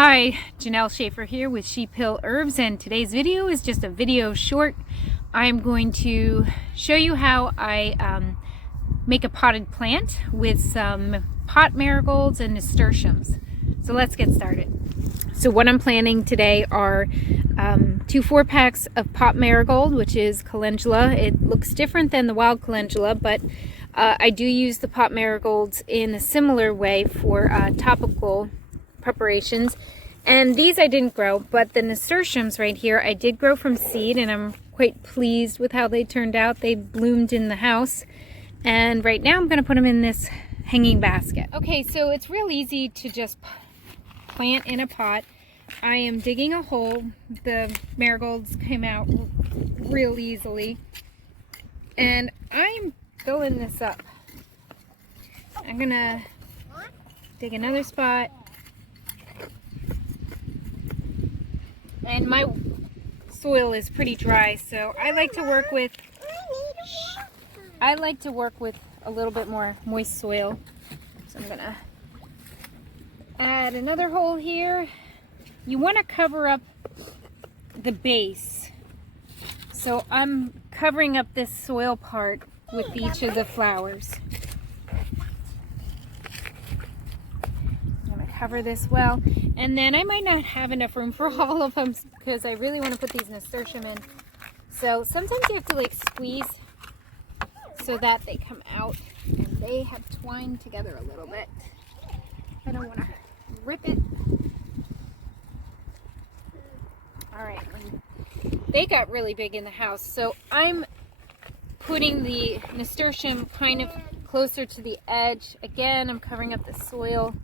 Hi, Janelle Schaefer here with Sheep Hill Herbs, and today's video is just a video short. I'm going to show you how I make a potted plant with some pot marigolds and nasturtiums. So let's get started. So what I'm planting today are 2 4-packs of pot marigold, which is calendula. It looks different than the wild calendula, but I do use the pot marigolds in a similar way for topical preparations. And these I didn't grow, but the nasturtiums right here I did grow from seed, and I'm quite pleased with how they turned out. They bloomed in the house, and right now I'm going to put them in this hanging basket. Okay, so it's real easy to just plant in a pot. I am digging a hole. The marigolds came out real easily, and I'm filling this up. I'm gonna dig another spot. And my soil is pretty dry, so I like to work with a little bit more moist soil. So I'm gonna add another hole here. You want to cover up the base. So I'm covering up this soil part with each of the flowers. Cover this well, and then I might not have enough room for all of them because I really want to put these nasturtium in. So sometimes you have to like squeeze so that they come out and they have twined together a little bit. I don't want to rip it. All right, they got really big in the house, so I'm putting the nasturtium kind of closer to the edge. Again, I'm covering up the soil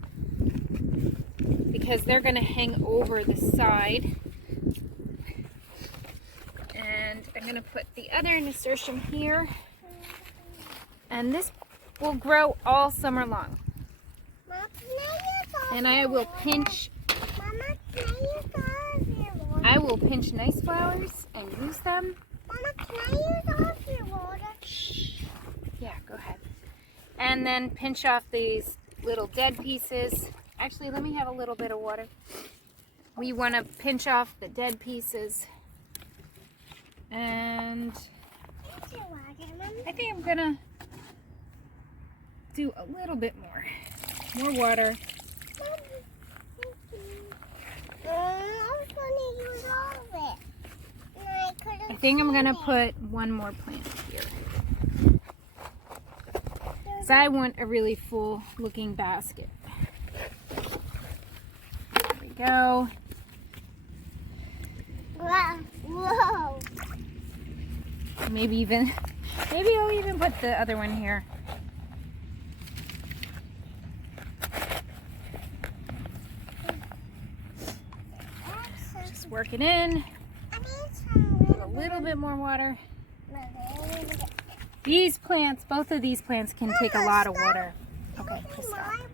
because they're going to hang over the side. And I'm going to put the other nasturtium here. And this will grow all summer long. And I will pinch nice flowers and use them. Mama, can I use off your water? Yeah, go ahead. And then pinch off these little dead pieces. Actually, let me have a little bit of water. We want to pinch off the dead pieces. And I think I'm going to do a little bit more. More water. I think I'm going to put one more plant here. Because I want a really full looking basket. Go. Whoa. Maybe I'll even put the other one here. Just work it in. Put a little bit more water. These plants, both of these plants can take a lot of water. Okay, just stop.